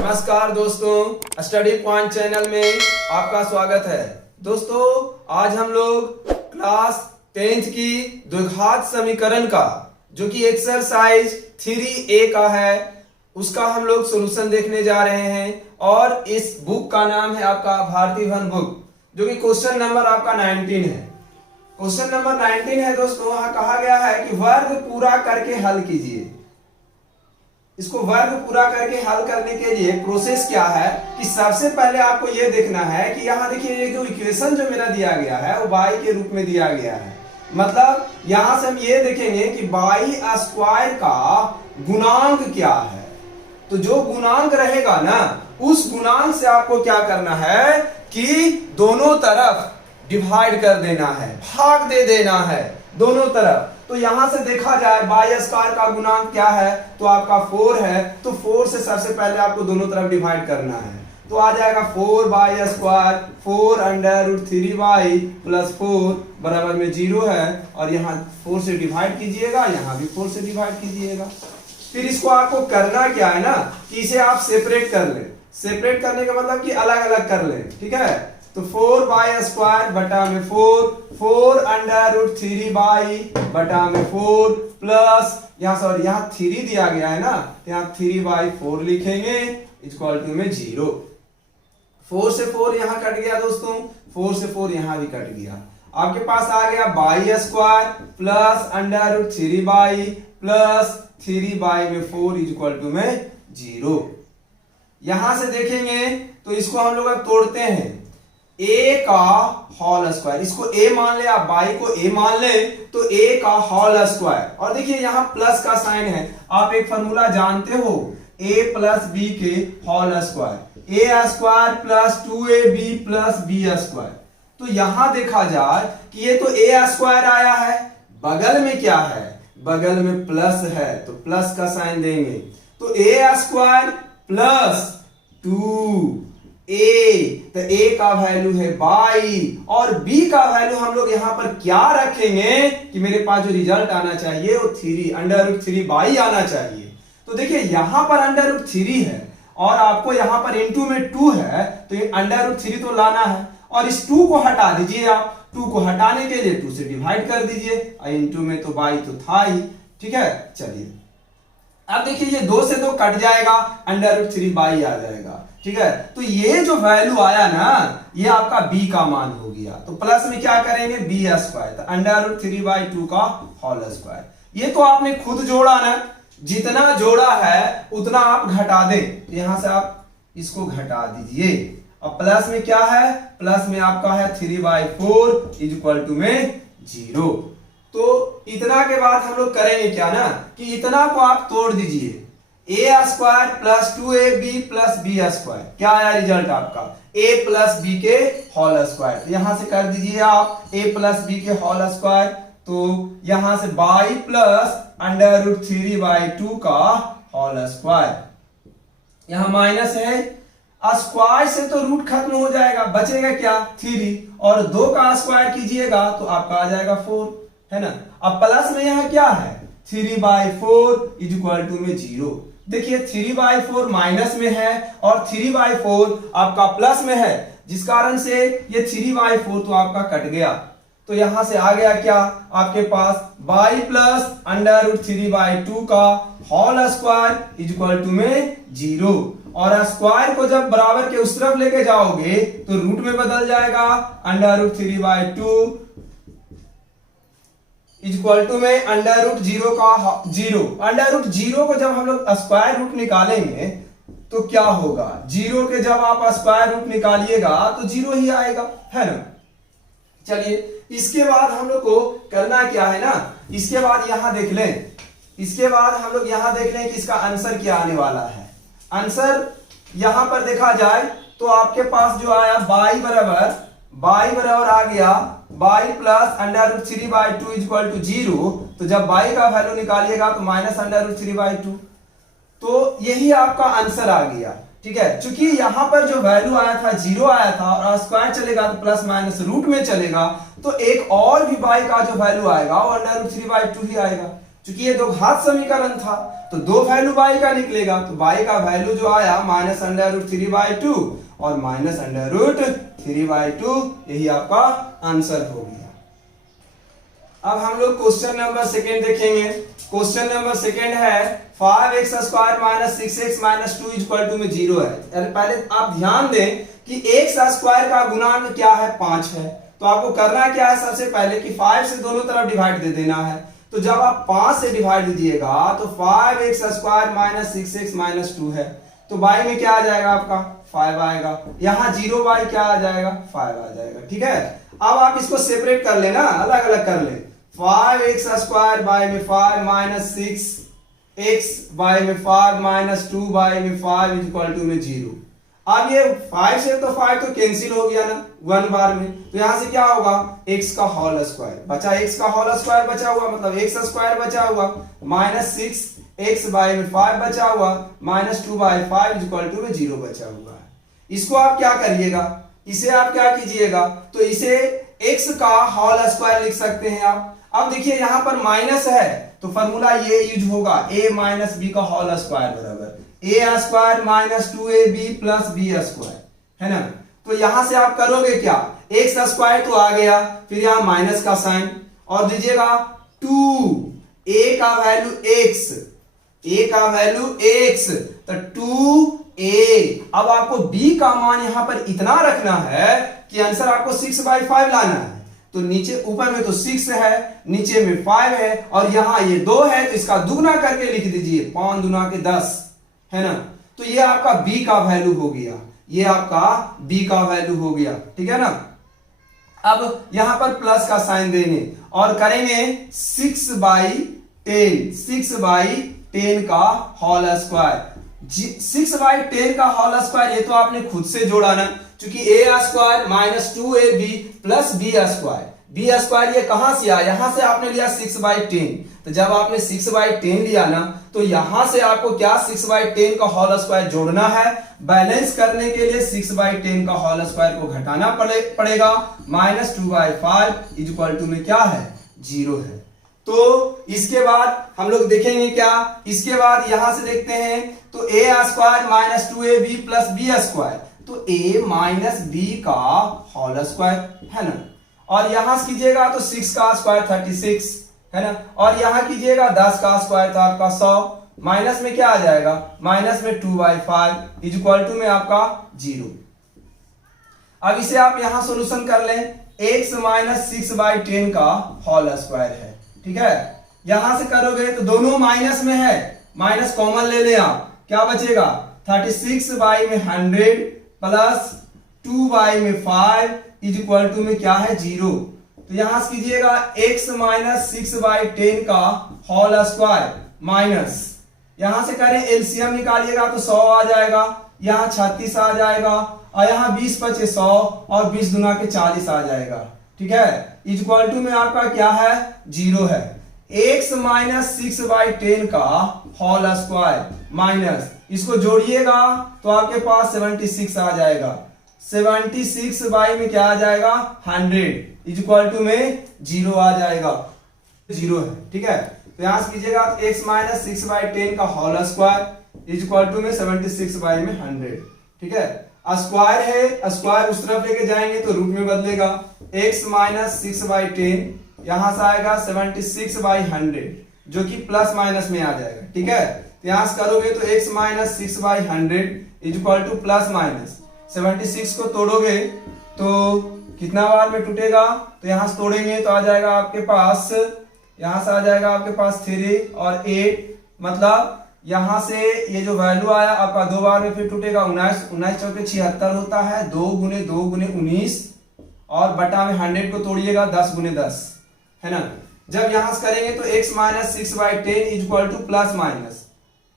नमस्कार दोस्तों, study point channel में आपका स्वागत है। दोस्तों आज हम लोग क्लास 10th की द्विघात समीकरण का जो कि एक्सरसाइज 3A का है उसका हम लोग सॉल्यूशन देखने जा रहे हैं। और इस बुक का नाम है आपका भारती भवन बुक, जो कि क्वेश्चन नंबर आपका 19 है। क्वेश्चन नंबर 19 है दोस्तों, वहां कहा गया है कि वर्ग पूरा करके हल कीजिए। इसको वर्ग पूरा करके हल करने के लिए प्रोसेस क्या है कि सबसे पहले आपको यह देखना है कि यहां देखिए ये जो इक्वेशन जो मेरा दिया गया है वो y के रूप में दिया गया है। मतलब यहां से हम ये देखेंगे कि y स्क्वायर का गुणांक क्या है। तो जो गुणांक रहेगा ना उस गुणांक से आपको क्या करना है कि दोनों तरफ डिवाइड कर देना है, भाग दे देना है दोनों तरफ। तो यहां से देखा जाए y स्क्वायर का गुणांक क्या है तो आपका 4 है। तो 4 से सबसे पहले आपको दोनों तरफ डिवाइड करना है। तो आ जाएगा 4y square 4 under root 3y plus 4 बराबर में 0 है। और यहाँ 4 से डिवाइड कीजिएगा, यहाँ भी 4 से डिवाइड कीजिएगा। फिर इसको आपको करना क्या है ना कि इसे आप सेपरेट कर ले। सेपरेट करने का मतलब कि अलग अलग कर ले, ठीक है। तो 4y स्क्वायर बटा में 4 अंडर रूट 3y बटा में 4 प्लस यहाँ 3 दिया गया है ना, तो यहाँ 3/4 लिखेंगे इक्वल टू में 0। 4 से 4 यहाँ कट गया दोस्तों, 4 से 4 यहाँ भी कट गया। आपके पास आ गया y square plus under root 3y plus 3/4 equal to में 0। यहां से देखेंगे तो इसको हम लोग अब तोड़ते हैं। a का होल स्क्वायर, इसको a मान ले, आप y को a मान ले तो a का होल स्क्वायर। और देखिए यहाँ प्लस का साइन है, आप एक फॉर्मूला जानते हो a प्लस b के whole square, a square plus 2ab plus b square. तो यहां देखा जाए कि ये तो a स्क्वायर आया है, बगल में क्या है, बगल में प्लस है तो प्लस का साइन देंगे। तो a स्क्वायर प्लस 2a, तो a का वैल्यू है y और b का वैल्यू हम लोग यहां पर क्या रखेंगे कि मेरे पास जो रिजल्ट आना चाहिए वो 3 अंडर रूट 3y आना चाहिए। तो देखिए यहां पर अंडर रूट 3 है और आपको यहां पर इनटू में 2 है, तो ये अंडर रूट 3 तो लाना है। और इस 2 को हटा दीजिए, आप 2 को हटाने के लिए 2 से डिवाइड कर दीजिए, इनटू में तो y तो था ही, ठीक है। चलिए अब देखिए ये 2 से 2 कट जाएगा, अंडर रूट 3y आ जाएगा, ठीक है। तो ये जो वैल्यू आया ना ये आपका b का मान हो गया। तो प्लस में क्या करेंगे b स्क्वायर, तो अंडर रूट 3/2 का होल स्क्वायर। ये तो आपने खुद जोड़ा ना, जितना जोड़ा है उतना आप घटा दें। यहां से आप इसको घटा दीजिए। अब प्लस में क्या है, प्लस में आपका है 3/4 इक्वल टू में 0। तो इतना के बाद हम लोग करेंगे क्या ना कि इतना को आप तोड़ दीजिए। a square plus 2ab plus b square, क्या आया रिजल्ट आपका a प्लस b के होल स्क्वायर। यहां से कर दीजिए आप a प्लस b के होल स्क्वायर। तो यहां से y प्लस अंडर रूट 3/2 का होल स्क्वायर, यहां माइनस है, स्क्वायर से तो रूट खत्म हो जाएगा, बचेगा क्या 3 और 2 का स्क्वायर कीजिएगा तो आपका आ जाएगा 4, है ना। अब प्लस में यहां क्या है 3/4 इक्वल टू में 0। देखिए 3/4 माइनस में है और 3/4 आपका प्लस में है, जिस कारण से ये 3/4 तो आपका कट गया। तो यहां से आ गया क्या आपके पास y प्लस अंडर रूट 3/2 का होल स्क्वायर इक्वल टू में 0। और स्क्वायर को जब बराबर के उस तरफ लेके जाओगे तो रूट में बदल जाएगा, अंडर रूट 3/2 इक्वल टू में अंडर रूट 0 का 0। अंडर रूट 0 को जब हम लोग स्क्वायर रूट निकालेंगे तो क्या होगा, 0 के जब आप स्क्वायर रूट निकालिएगा तो 0 ही आएगा, है ना। चलिए इसके बाद हम लोग को करना क्या है ना, इसके बाद यहां देख लें, इसके बाद हम लोग यहां देख लें कि इसका आंसर क्या आने वाला है। आंसर यहां पर देखा जाए तो आपके पास जो आया y बराबर आ गया y plus under root 3/2 equal to 0। तो जब y का वैल्यू निकालिएगा तो माइनस अंडर रूट 3/2, तो यही आपका आंसर आ गया, ठीक है। चूंकि यहां पर जो वैल्यू आया था 0 आया था और स्क्वायर चलेगा तो प्लस माइनस रूट में चलेगा, तो एक और भी y का जो वैल्यू आएगा वो अंडर रूट 3/2 ही आएगा। क्योंकि ये द्विघात समीकरण था तो दो वैल्यू y का निकलेगा, तो y का वैल्यू जो आया -√3/2 और -√3/2, यही आपका आंसर हो गया। अब हम लोग क्वेश्चन नंबर सेकंड देखेंगे। क्वेश्चन नंबर सेकंड है 5x² - 6x - 2 = में 0 है। पहले आप ध्यान दें कि x² का गुणांक क्या है, 5 है। तो आपको करना क्या है, सबसे पहले कि 5 से दोनों तरफ डिवाइड दे देना है। तो जब आप 5 से डिवाइड दीजिएगा तो 5x² - 6x - 2 है, तो y में क्या आ जाएगा आपका 5 आएगा, यहाँ 0y क्या आ जाएगा 5 आ जाएगा। ठीक है, अब आप इसको सेपरेट कर लेना, अलग अलग कर ले। 5x² y में 5 - 6x y में 5 - 2y में 5 = में 0। अब ये 5 से तो 5 तो कैंसिल हो गया ना 1 बार में, तो यहां से क्या होगा x का होल स्क्वायर बचा, x का होल स्क्वायर बचा हुआ मतलब x² बचा हुआ, -6x y में 5 बचा हुआ, -2/5 = में 0 बचा हुआ है। इसको आप क्या करिएगा, इसे आप क्या कीजिएगा, तो इसे x का होल स्क्वायर लिख सकते हैं आप। अब देखिए यहां पर माइनस है तो फॉर्मूला ये यूज होगा, a - b का होल स्क्वायर बराबर a² - 2ab + b², है ना। तो यहां से आप करोगे क्या, x² तो आ गया, फिर यहां माइनस का साइन और दीजिएगा 2, a का वैल्यू x, तो 2a। अब आपको b का मान यहां पर इतना रखना है कि आंसर आपको 6/5 लाना है। तो नीचे ऊपर में तो 6 है, नीचे में 5 है और यहां ये 2 है, तो इसका दुगना करके लिख दीजिए, 5 दूना के 10, है ना। तो ये आपका b का वैल्यू हो गया, ये आपका b का वैल्यू हो गया। ठीक है ना। अब यहां पर प्लस का साइन देंगे और करेंगे 6/10 का होल स्क्वायर। 6/10 का होल स्क्वायर ये तो आपने खुद से जोड़ा ना, क्योंकि a² - 2ab + b², b² ये कहां से आया, यहां से आपने लिया 6/10। तो जब आपने 6/10 लिया ना, तो यहां से आपको क्या 6/10 का होल स्क्वायर जोड़ना है। बैलेंस करने के लिए 6/10 का होल स्क्वायर को घटाना पड़ेगा, -2/5 = में क्या है 0 है। तो इसके बाद हम लोग देखेंगे क्या, इसके बाद यहां से देखते हैं तो a² - 2ab + b², तो a - b का होल स्क्वायर, है ना। और यहां से कीजिएगा तो 6 का स्क्वायर 36, है ना, और यहां कीजिएगा 10 का स्क्वायर था आपका 100, माइनस में क्या आ जाएगा, माइनस में 2/5 = में आपका 0। अब इसे आप यहां सॉल्यूशन कर लें, x - 6/10 का होल स्क्वायर है। ठीक है, यहां से करोगे तो दोनों माइनस में है, माइनस कॉमन ले लें आप, क्या बचेगा 36y में 100 प्लस 2y में 5 = में क्या है 0। तो यहां से कीजिएगा x - 6/10 का होल स्क्वायर माइनस, यहां से करें एलसीएम निकालिएगा तो 100 आ जाएगा, यहां 36 आ जाएगा और यहां 20 × 5 = 100 और 20 दूना के 40 आ जाएगा। ठीक है, इक्वल टू में आपका क्या है 0 है। x - 6/10 का होल स्क्वायर माइनस, इसको जोड़िएगा तो आपके पास 76 आ जाएगा, 76 में क्या आ जाएगा 100 इक्वल टू में 0 आ जाएगा, 0 है। ठीक है, तो यहां से कीजिएगा तो x - 6/10 का होल स्क्वायर इक्वल टू में 76 में 100। ठीक है, स्क्वायर है, स्क्वायर उस तरफ लेके जाएंगे तो रूट में बदलेगा, x - 6/10 यहां से आएगा 76/100 जो कि प्लस माइनस में आ जाएगा। ठीक है, तो यहां से करोगे तो x - 6/100 equal two plus minus 76 को तोड़ोगे तो कितना बार में टूटेगा, तो यहां से तोड़ेंगे तो आ जाएगा आपके पास, यहां से आ जाएगा आपके पास 3 और 8, मतलब यहां से ये जो वैल्यू आया आपका 2 बार में फिर टूटेगा, 19 19 चौके 76 होता है, 2 × 2 × 19 और बटा में 100 को तोड़िएगा 10 × 10, है ना। जब यहां से करेंगे तो x - 6/10 equal two plus minus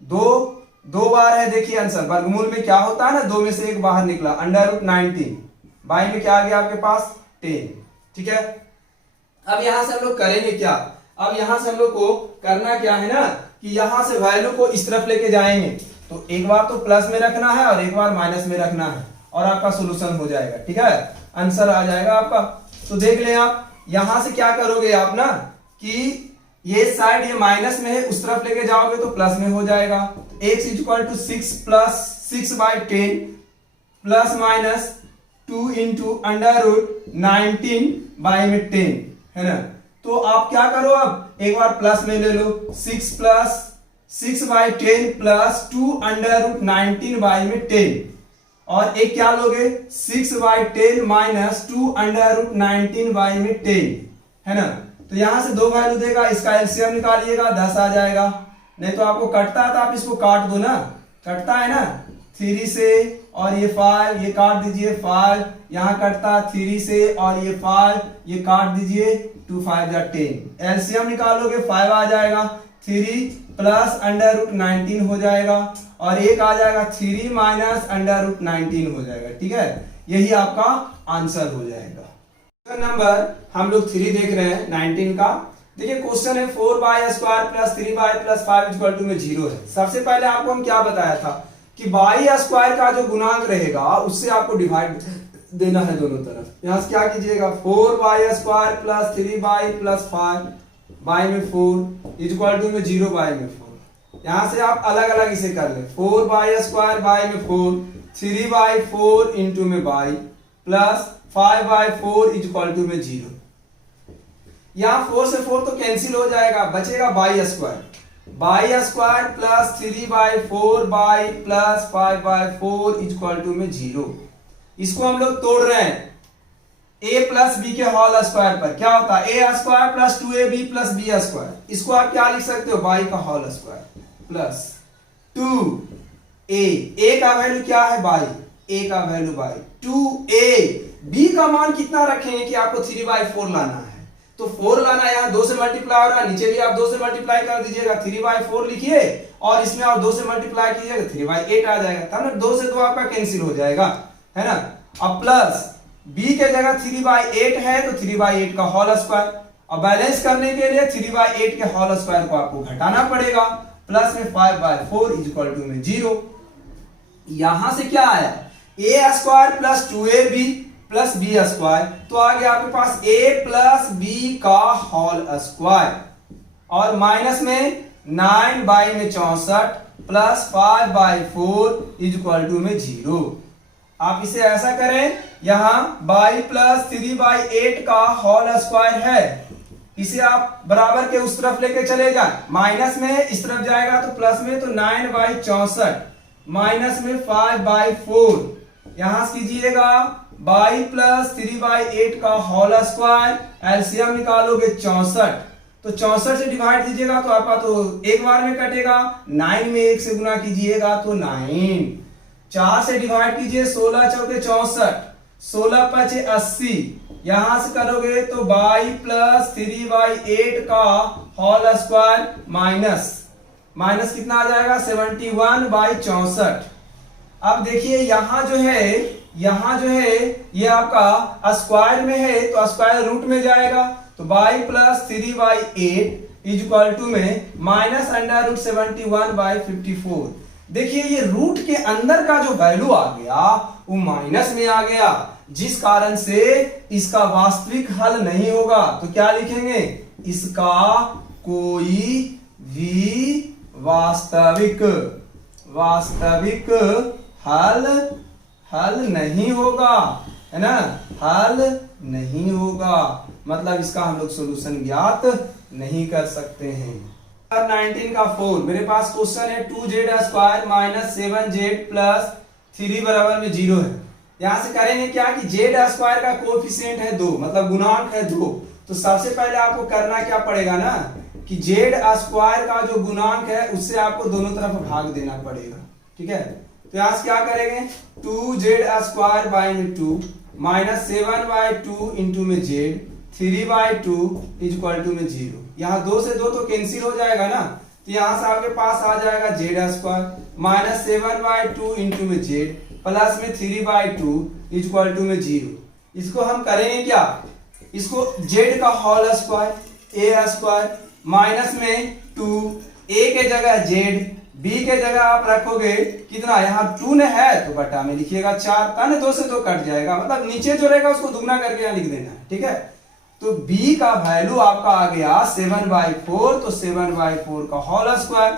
2 बार है, देखिए आंसर वर्गमूल में क्या होता है ना, 2 में से 1 बाहर निकला, √19 बाई में क्या आ गया आपके पास 10। ठीक है, अब यहां से हम लोग करेंगे क्या, अब यहां से हम लोग को करना क्या है ना कि यहां से वैल्यू को इस तरफ लेके जाएंगे, तो एक बार तो प्लस में रखना है और एक बार माइनस में रखना है और आपका सोल्यूशन हो जाएगा। ठीक है, आंसर आ जाएगा आपका। तो देख लें आप, यहां से क्या करोगे आप ना कि ये साइड ये माइनस में है, उस तरफ लेके जाओगे तो प्लस में हो जाएगा। x equal to 6 plus 6/10 plus minus 2 into under root 19/10 है ना। तो आप क्या करो, अब एक बार प्लस में ले लो, 6 प्लस 6/10 प्लस 2 अंडर रूट 19/10 और एक क्या लोगे 6/10 माइनस 2 अंडर रूट 19/10 है ना। तो यहां से दो वैल्यू देगा, इसका एलसीएम निकालिएगा 10 आ जाएगा। नहीं तो आपको कटता है तो आप इसको काट दो ना, कटता है ना 3 से और ये 5, ये काट दीजिए 5, यहां कटता 3 से और ये 5, ये काट दीजिए 2 5 जा 10। एलसीएम निकालोगे 5 आ जाएगा, 3 प्लस अंडर रूट 19 हो जाएगा और एक आ जाएगा 3 माइनस अंडर रूट 19 हो जाएगा। ठीक है, यही आपका आंसर हो जाएगा। नंबर हम लोग 3 देख रहे हैं 19 का। देखिए क्वेश्चन है 4y² plus 3y plus 5 equal to में 0 है। सबसे पहले आपको हम क्या बताया था कि y² का जो गुणांक रहेगा उससे आपको डिवाइड देना है दोनों तरफ। यहां से क्या कीजिएगा 4y² plus 3y plus 5 y में 4 इक्वल टू में 0 y में 4। यहां से आप अलग अलग इसे कर ले, 4y² y में 4, 3y4 इंटू में y प्लस 5/4 इक्वल टू में 0। यहां 4 से 4 तो कैंसिल हो जाएगा, बचेगा y² plus 3/4 y plus 5/4 equal to में 0। इसको हम लोग तोड़ रहे हैं a प्लस बी के होल स्क्वायर पर। क्या होता है a² plus 2ab plus b²। इसको आप क्या लिख सकते हो y का होल स्क्वायर प्लस 2a का वैल्यू क्या है y, a का वैल्यू y 2a। b का मान कितना रखेंगे कि आपको 3/4 लाना है, तो 4 लाना है, यहाँ 2 से मल्टीप्लाई हो रहा है, नीचे भी आप 2 से मल्टीप्लाई कर दीजिएगा, 3/4 लिखिए और इसमें आप 2 से मल्टीप्लाई कीजिएगा 3/8 आ जाएगा। तब ना 2 से 2 आपका कैंसिल हो जाएगा, है ना। अब प्लस b के जगह 3/8 है तो 3/8 का होल स्क्वायर। अब बैलेंस करने के लिए 3/8 के होल स्क्वायर को आपको घटाना पड़ेगा, प्लस में 5/4 इक्वल टू में 0। यहां से क्या आया a² plus 2ab plus b², तो आ गया आपके पास a प्लस b का होल स्क्वायर और माइनस में 9 में 64 प्लस 5/4 इक्वल टू में 0। आप इसे ऐसा करें, यहां y प्लस 3/8 का होल स्क्वायर है, इसे आप बराबर के उस तरफ लेके चले जाए, माइनस में इस तरफ जाएगा तो प्लस में, तो 9/64 माइनस में 5/4 यहां से कीजिएगा y प्लस 3/8 का होल स्क्वायर, एलसीएम निकालोगे 64, तो 64 से डिवाइड दीजिएगा तो आपका तो एक बार में कटेगा, 9 में 1 से गुना कीजिएगा तो 9, 4 से डिवाइड कीजिए 16 चौके 64, 16 पचे 80, यहां से करोगे तो y प्लस 3/8 का होल स्क्वायर माइनस कितना आ जाएगा 71/64। अब देखिए यहां जो है ये आपका स्क्वायर में है तो स्क्वायर रूट में जाएगा, तो y प्लस 3/8 इक्वल टू में माइनस अंडर रूट 71/54। देखिए ये रूट के अंदर का जो वैल्यू आ गया वो माइनस में आ गया, जिस कारण से इसका वास्तविक हल नहीं होगा। तो क्या लिखेंगे, इसका कोई भी वास्तविक हल नहीं होगा, है ना, हल नहीं होगा, मतलब इसका हम लोग सॉल्यूशन ज्ञात नहीं कर सकते हैं। 19 का 4 मेरे पास क्वेश्चन है 2z² माइनस 7z प्लस 3 बराबर में 0 है। यहां से करेंगे क्या कि z² का कोएफिशिएंट है 2, मतलब गुणांक है 2, तो सबसे पहले आपको करना क्या पड़ेगा ना कि z² का जो गुणांक है उससे आपको दोनों तरफ भाग देना पड़ेगा। ठीक है, तो यहां से क्या करेंगे 2z² बाई में 2 माइनस 7/2 इंटू में z 3/2 इक्वल टू में 0। यहाँ 2 से 2 तो कैंसिल हो जाएगा ना, तो यहां से आपके पास आ जाएगा z² माइनस 7/2 इंटू में z प्लस में 3/2 इक्वल टू में 0। इसको हम करेंगे क्या, इसको z का होल स्क्वायर a² माइनस में 2 a के जगह z b के जगह आप रखोगे कितना, यहाँ 2 ने है तो बटा में लिखिएगा 4, ताने 2 से 2 कट जाएगा, मतलब नीचे जो रहेगा उसको दुगना करके यहाँ लिख देना है। ठीक है, तो b का वैल्यू आपका आ गया 7/4, तो 7/4 का होल स्क्वायर,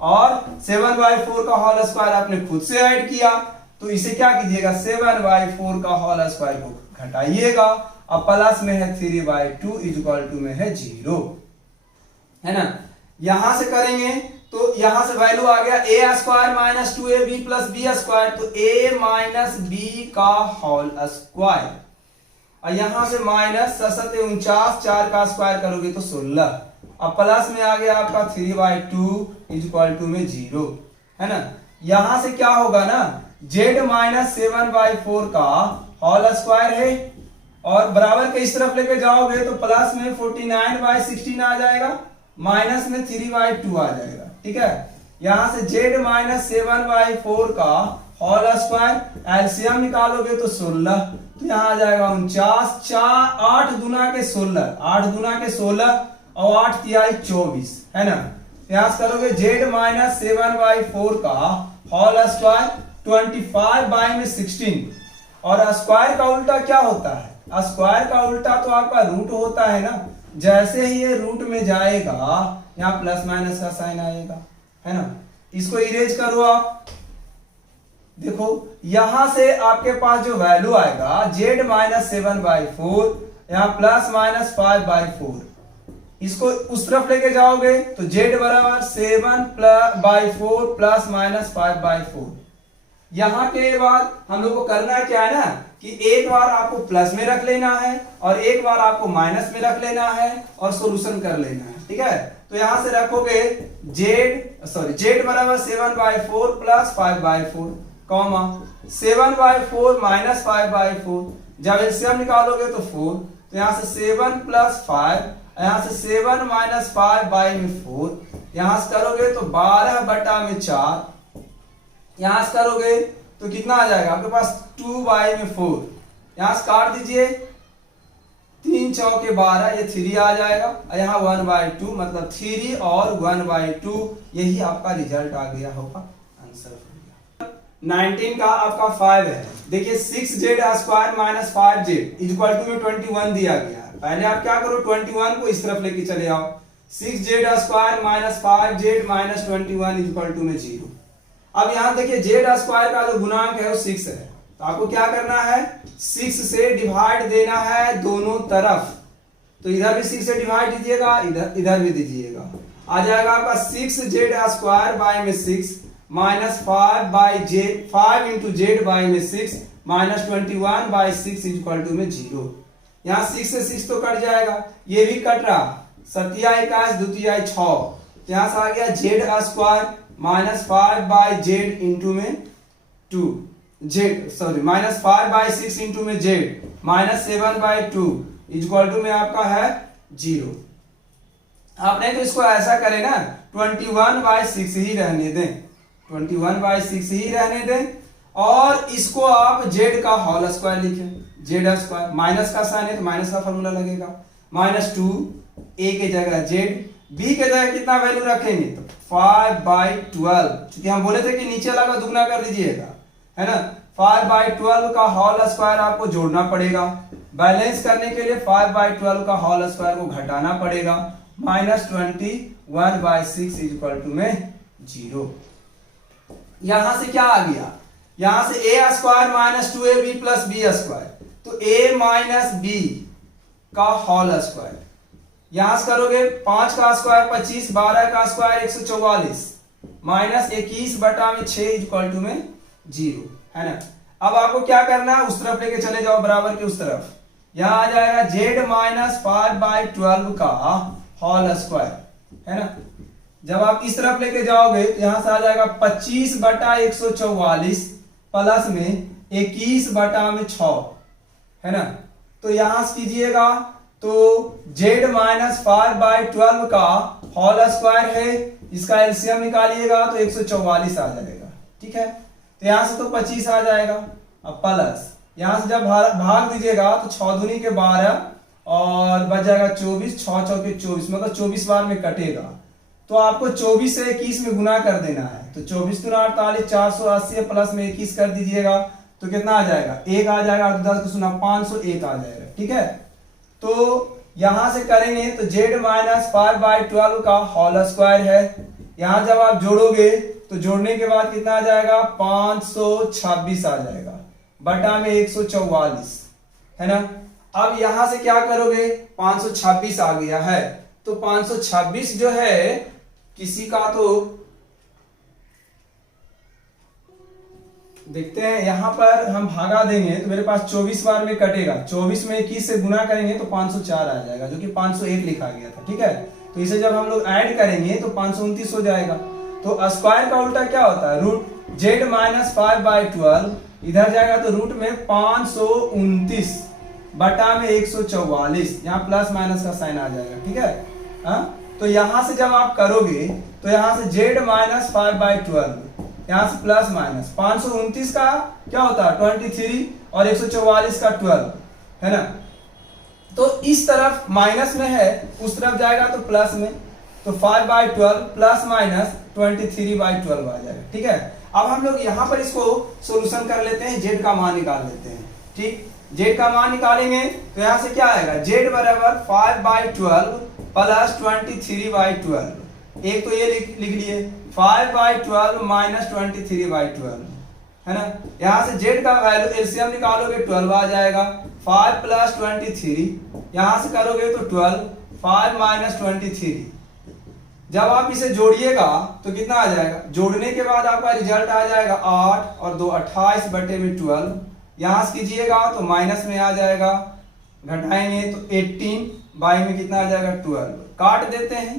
और 7/4 का होल स्क्वायर आपने खुद से ऐड किया, तो इसे क्या कीजिएगा 7/4 का होल स्क्वायर को घटाइएगा, अब प्लस में है 3/2 इक्वल टू में है 0, है ना। यहां से करेंगे तो यहां से वैल्यू आ गया a square minus 2ab plus B square, तो a माइनस बी का होल स्क्वायर, और यहां से माइनस 49, 4 का स्क्वायर करोगे तो 16, अब प्लस में आ गया आपका 3/2 इक्वल टू में 0, है ना। यहां से क्या होगा ना, z माइनस 7/4 का होल स्क्वायर है, और बराबर के इस तरफ लेके जाओगे तो प्लस में 49/16 आ जाएगा, माइनस में 3/2 आ जाएगा, ठीक है। यहां से z माइनस 7/4 का होल स्क्वायर, एलसीएम निकालोगे तो 16, तो यहां आ जाएगा 49, 4 8 दूना के 16, 8 दूना के 16 और 8 तिहाई 24, है ना। यहां से करोगे z माइनस 7/4 का होल स्क्वायर 25/16, और स्क्वायर का उल्टा क्या होता है, स्क्वायर का उल्टा तो आपका रूट होता है ना, जैसे ही ये रूट में जाएगा यहां प्लस माइनस का साइन आएगा, है ना। इसको इरेज करो आप, देखो यहां से आपके पास जो वैल्यू आएगा z माइनस 7/4, यहां प्लस माइनस 5/4, इसको उस तरफ लेके जाओगे तो z बराबर 7/4 प्लस माइनस 5/4। यहां के बाद हम लोग को करना क्या है ना, कि एक बार आपको प्लस में रख लेना है और एक बार आपको माइनस में रख लेना है और सॉल्यूशन कर लेना है, ठीक है। तो यहां से रखोगे z बराबर 7/4 प्लस 5/4, कॉमा 7/4 माइनस 5/4, जब एलसीएम निकालोगे तो 4, तो यहां से 7 प्लस 5, यहां से 7 माइनस 5/4, यहां से करोगे तो 12/4, यहां से करोगे तो कितना आ जाएगा आपके पास 2/4, यहां से काट दीजिए, 3 चौके 12, ये 3 आ जाएगा, और यहाँ 1/2 मतलब 3 और 1/2, यही आपका रिजल्ट आ गया होगा, आंसर हो गया। 19 का आपका 5 है, देखिए 6z square minus 5z equal to में 21 दिया गया है। पहले आप क्या करो 21 को इस तरफ लेके चले आओ, 6z square minus 5z minus 21 equal to में 0। अब यहां देखिए z स्क्वायर का जो गुणांक है वो 6 है, तो आपको क्या करना है 6 से डिवाइड देना है दोनों तरफ, तो इधर भी 6 से डिवाइड दीजिएगा, इधर भी दीजिएगा, आ जाएगा आपका 6z स्क्वायर बाय में 6 माइनस 5 इंटू जेड बाय में 6 माइनस 21/6 इक्वल टू में 0। यहाँ 6 से 6 तो कट जाएगा, ये भी कट रहा, 7 21 द्वितीय 6, तो यहां से आ गया Z square minus 5/z into में 2 जेड माइनस 5/6 इंटू में जेड माइनस 7/2 इक्वल टू में आपका है 0। आपने तो इसको ऐसा करें ना 21/6 ही रहने दें, 21/6 ही रहने दें, और इसको आप z का होल स्क्वायर लिखें, z स्क्वायर माइनस का साइन है तो माइनस का फॉर्मूला लगेगा, -2 a के जगह z, b के जगह कितना वैल्यू रखेंगे तो 5/12, क्योंकि हम बोले थे कि नीचे वाला का दुगना कर दीजिएगा, है ना। 5/12 का होल स्क्वायर आपको जोड़ना पड़ेगा, बैलेंस करने के लिए 5/12 का होल स्क्वायर को घटाना पड़ेगा, -21/6 इक्वल टू में 0। यहां से क्या आ गया, यहां से a square minus 2ab plus B square, तो a माइनस b का होल स्क्वायर, यहां से करोगे 5 का स्क्वायर 25, 12 का स्क्वायर 144 माइनस 21/6 इक्वल टू में 0, है ना। अब आपको क्या करना है, उस तरफ लेके चले जाओ बराबर के उस तरफ, यहां आ जाएगा z माइनस 5/12 का होल स्क्वायर, है ना। जब आप इस तरफ लेके जाओगे तो यहां से आ जाएगा 25/144 प्लस में 21/6, है ना। तो यहां से कीजिएगा तो z माइनस 5/12 का होल स्क्वायर है, इसका एलसीएम निकालिएगा तो 144 आ जाएगा, ठीक है। तो यहां से तो 25 आ जाएगा, अब प्लस यहां से जब भाग दीजिएगा तो 6 दूनी के 12 और बच जाएगा 24, 6 चौके 24, मतलब 24 बार में कटेगा, तो आपको 24 से 21 में गुना कर देना है, तो 24 दूना 48, 480 प्लस में 21 कर दीजिएगा तो कितना आ जाएगा 1 आ जाएगा, 10 को सुना 501 आ जाएगा, ठीक है। तो यहां से करेंगे तो z माइनस 5/12 का होल स्क्वायर है। यहां जब आप जोड़ोगे तो जोड़ने के बाद कितना आ जाएगा, 526 आ जाएगा बटा में 144, है ना। अब यहां से क्या करोगे, 526 आ गया है तो 526 जो है किसी का तो देखते हैं, यहां पर हम भागा देंगे तो मेरे पास 24 बार में कटेगा, 24 में 21 से गुना करेंगे तो 504 आ जाएगा, जो कि 501 लिखा गया था, ठीक है। तो इसे जब हम लोग ऐड करेंगे तो 529 हो जाएगा। तो स्क्वायर का उल्टा क्या होता है, रूट z माइनस 5/12 इधर जाएगा तो रूट में 529 बटा में 144, यहाँ प्लस माइनस का साइन आ जाएगा, ठीक है। हाँ, तो यहां से जब आप करोगे तो यहां से z माइनस 5/12 यहां से प्लस माइनस 529 का क्या होता है 23 और 144 का 12, है ना। तो इस तरफ माइनस में है, उस तरफ जाएगा तो प्लस में, तो 5/12 प्लस माइनस 23/12 आ जाएगा, ठीक है। अब हम लोग यहाँ पर इसको सोल्यूशन कर लेते हैं, z का मान निकाल लेते हैं, ठीक। z का मान निकालेंगे तो यहाँ से क्या आएगा, z बराबर 5/12 प्लस 23/12, एक तो ये लिख लिए 5/12 माइनस 23/12, है ना। यहां से z का वैल्यू एलसीएम निकालोगे 12 आ जाएगा, 5 प्लस 23, यहां से करोगे तो 12, 5 माइनस 23। जब आप इसे जोड़िएगा तो कितना आ जाएगा, जोड़ने के बाद आपका रिजल्ट आ जाएगा 8 और 2 28 बटे में 12, यहां से कीजिएगा तो माइनस में आ जाएगा, घटाएंगे तो 18 बाई में कितना आ जाएगा 12, काट देते हैं,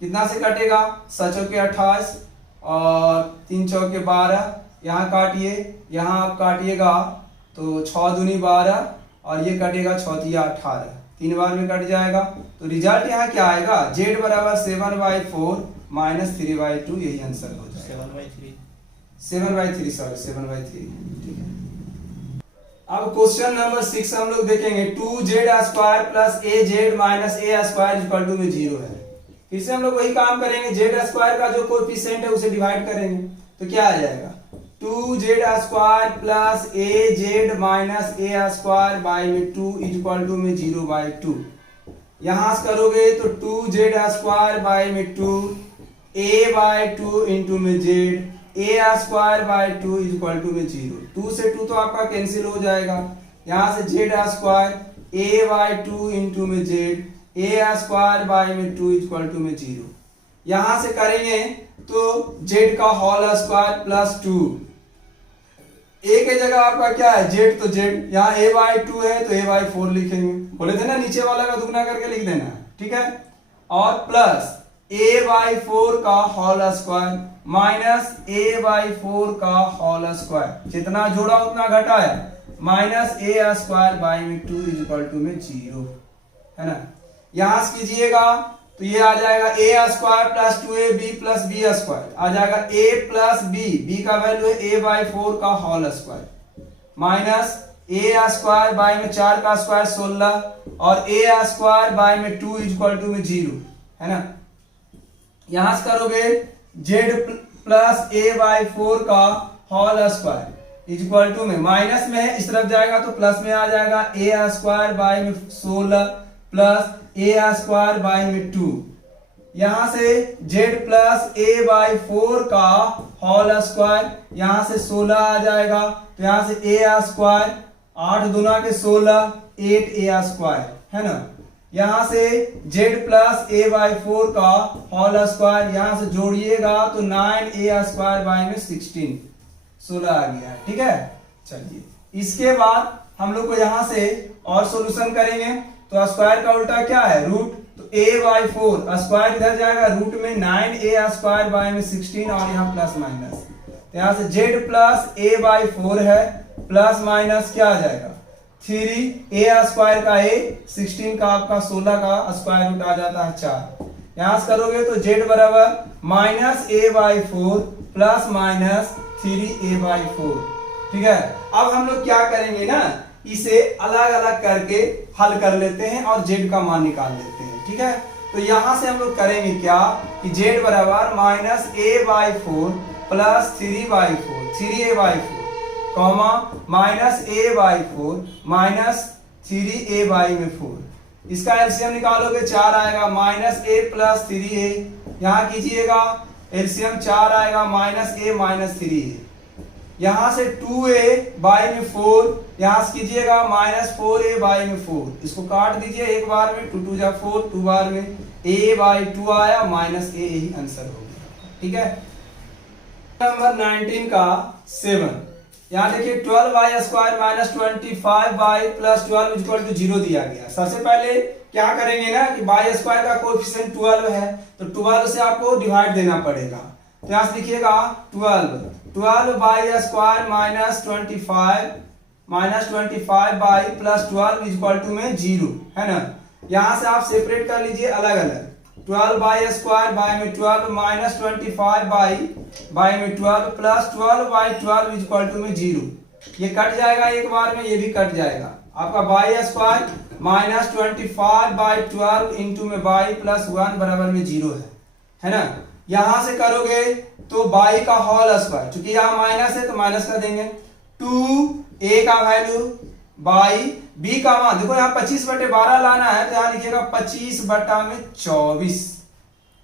कितना से कटेगा 7 चौके 28 और 3 चौके 12, यहाँ काटिए, यहाँ आप काटिएगा तो 6 दूनी 12 और ये कटेगा 6 तिया 18, 3 बार में कट जाएगा। तो रिजल्ट यहाँ क्या आएगा, z बराबर 7/4 माइनस 3/2, यही आंसर हो जाएगा, 7/3 सॉरी 7/3, ठीक है। अब क्वेश्चन नंबर 6 हम लोग देखेंगे, 2z² plus az minus a² equal to में 0 है। फिर से हम लोग वही काम करेंगे, z² का जो कोएफिशिएंट है उसे डिवाइड करेंगे तो क्या आ जाएगा, 2z² plus az minus a² by में 2 इक्वल टू में 0/2। यहां से करोगे तो 2z² बाई में 2 a/2 इंटू में z, a² इक्वल टू में 0, 2 से 2 तो आपका कैंसिल हो जाएगा, यहां से z² a/2 इंटू में z, a² में 2 इक्वल टू में 0। यहां से करेंगे तो z का होल स्क्वायर प्लस 2, a के जगह आपका क्या है z, तो z यहाँ a/2 है तो a/4 लिखेंगे, बोले थे ना नीचे वाला का दुगना करके लिख देना, ठीक है। और प्लस a/4 का होल स्क्वायर माइनस a/4 का होल स्क्वायर, जितना जोड़ा उतना घटाया, माइनस a² बाई में 2 इक्वल टू में 0, है ना। यहां से कीजिएगा तो ये आ जाएगा a² plus 2ab plus b² आ जाएगा, a प्लस b का वैल्यू है a/4 का whole square minus a² by में 4 का स्क्वायर 16 और a² बाई में 2 इक्वल टू में 0, है ना। यहां से करोगे z प्लस a/4 का होल स्क्वायर इक्वल टू में, माइनस में है इस तरफ जाएगा तो प्लस में आ जाएगा, a² बाई में 16 प्लस a² बाई में 2, यहां से z प्लस a/4 का होल स्क्वायर, यहां से 16 आ जाएगा तो यहां से a², 8 दूना के 16, 8a², है ना। यहां से z प्लस a/4 का होल स्क्वायर, यहां से जोड़िएगा तो 9a² बाई में 16 आ गया, ठीक है। चलिए इसके बाद हम लोग को यहां से और सॉल्यूशन करेंगे, तो स्क्वायर का उल्टा क्या है, रूट, तो a/4 स्क्वायर इधर जाएगा, रूट में 9a² बाई में 16 और यहाँ प्लस माइनस, तो यहाँ से z प्लस a/4 है, प्लस माइनस क्या आ जाएगा 3a² का a, 16 का आपका 16 का स्क्वायर रूट आ जाता है 4। यहां से करोगे तो z बराबर minus a/4 plus minus 3a/4, ठीक है। अब हम लोग क्या करेंगे ना, इसे अलग अलग करके हल कर लेते हैं और z का मान निकाल लेते हैं, ठीक है। तो यहां से हम लोग करेंगे क्या कि z बराबर minus a/4 plus 3a/4 comma minus a/4 minus 3a/4, इसका एलसीएम निकालोगे 4 आएगा, माइनस ए प्लस 3a। यहाँ कीजिएगा एलसीएम 4 आएगा, माइनस ए माइनस 3a। यहां से 2a बाई में 4, यहां से कीजिएगा माइनस 4a बाई में 4। इसको काट दीजिए एक बार में, 2 2 जा 4, 2 बार में a बाई 2 आया, माइनस a, यही आंसर हो गया। ठीक है। नंबर 19 का 7, यहाँ देखिए 12y² minus 25y plus 12 equal to 0 दिया गया। सबसे पहले क्या करेंगे ना कि y² का कोएफिशिएंट 12 है, तो 12 से आपको डिवाइड देना पड़ेगा। तो यहाँ से लिखिएगा 12y² minus 25 by plus 12 equal to में 0 है ना। यहाँ से आप सेपरेट कर लीजिए अलग अलग। 12y² बाई में 12 माइनस 25 बाई में 12 प्लस 12 बाई 12 इक्वल टू में 0। ये कट जाएगा एक बार में, ये भी कट जाएगा। आपका y² माइनस 25 बाई 12 इंटू में y प्लस 1 बराबर में 0 है ना। यहां से करोगे तो y का होल स्क्वायर, चूंकि यहाँ माइनस है तो माइनस कर देंगे। 2a का वैल्यू बाई b का मान, देखो यहाँ 25/12 लाना है, तो यहाँ लिखिएगा 25/24।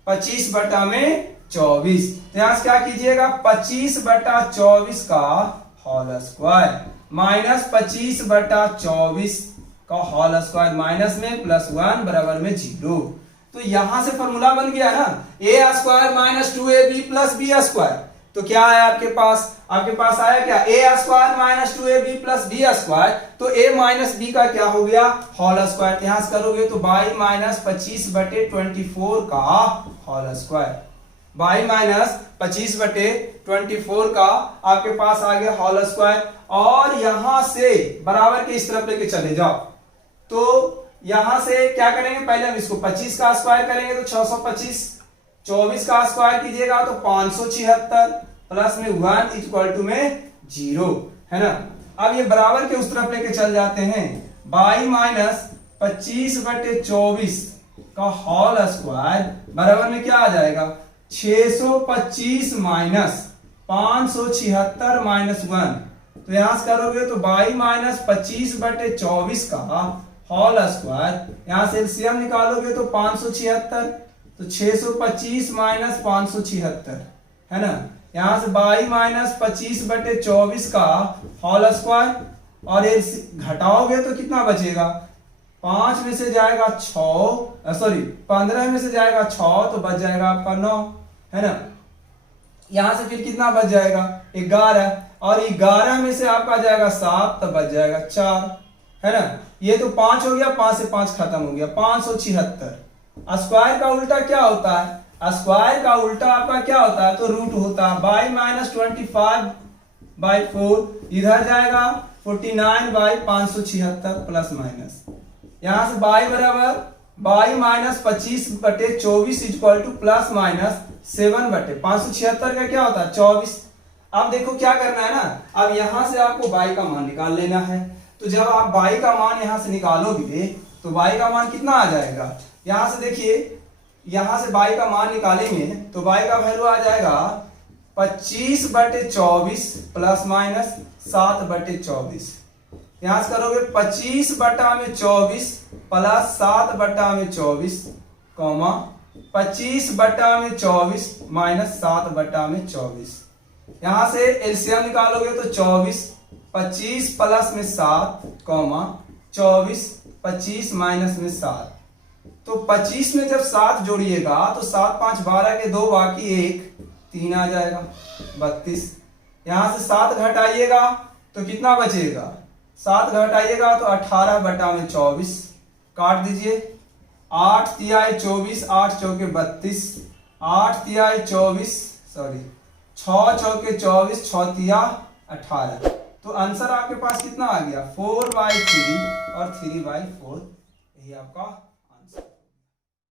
25/24, तो यहाँ से क्या कीजिएगा 25/24 का होल स्क्वायर माइनस 25/24 का होल स्क्वायर माइनस में प्लस 1 बराबर में 0। तो यहां से फॉर्मूला बन गया ना, a² minus 2ab plus b²। तो क्या है आपके पास आया क्या, a² minus 2ab plus b²। तो a माइनस b का क्या हो गया, होल स्क्वायर। यहां से करोगे तो y माइनस 25/24 का होल स्क्वायर, y माइनस 25/24 का आपके पास आ गया होल स्क्वायर। और यहां से बराबर के इस तरफ लेके चले जाओ, तो यहां से क्या करेंगे, पहले हम इसको 25 का स्क्वायर करेंगे तो 625, 24 का स्क्वायर कीजिएगा तो 576 प्लस में 1 इक्वल टू में 0 है ना। अब ये बराबर के उस तरफ लेके चल जाते हैं, y माइनस 25/24 का होल स्क्वायर बराबर में क्या आ जाएगा, 625 माइनस 576 माइनस 1। तो यहां से करोगे तो y माइनस 25/24 का होल स्क्वायर, यहां से एलसीएम निकालोगे तो 576, तो 625 माइनस 576 है ना। यहां से y माइनस 25/24 का होल स्क्वायर, और घटाओगे तो कितना बचेगा, 5 में से जाएगा 15 में से जाएगा 6, तो बच जाएगा आपका 9 है ना। यहां से फिर कितना बच जाएगा 11, और 11 में से आपका जाएगा 7, तो बच जाएगा 4 है ना। ये तो 5 हो गया, 5 से 5 खत्म हो गया, 576। स्क्वायर का उल्टा क्या होता है, स्क्वायर का उल्टा आपका क्या होता है, तो रूट होता है। y माइनस 25/4 इधर जाएगा 49/576 प्लस माइनस, यहां से y बराबर y minus 25/24 equal two plus minus 7/576 का क्या होता है 24। अब देखो क्या करना है ना, अब यहां से आपको y का मान निकाल लेना है। तो जब आप y का मान यहां से निकालोगे तो y का मान कितना आ जाएगा, यहां से देखिए, यहां से y का मान निकालेंगे तो y का वैल्यू आ जाएगा 25/24 प्लस माइनस 7/24। यहां से करोगे 25/24 प्लस 7/24 कॉमा 25/24 माइनस 7/24। यहां से एलसीएम निकालोगे तो 24, 25 प्लस में 7 कॉमा 24, 25 माइनस में 7। तो 25 में जब 7 जोड़िएगा तो 7 5 12 के 2 बाकी 1 3 आ जाएगा 32। यहां से 7 घटाइएगा तो कितना बचेगा, 7 घटाइएगा तो 18/24 काट दीजिए। 8 तिहाई 24, 8 चौके 32, 8 तिहाई 24 सॉरी 6 चौके 24, 6 तिया 18। तो आंसर आपके पास कितना आ गया 4/3 और 3/4, यही आपका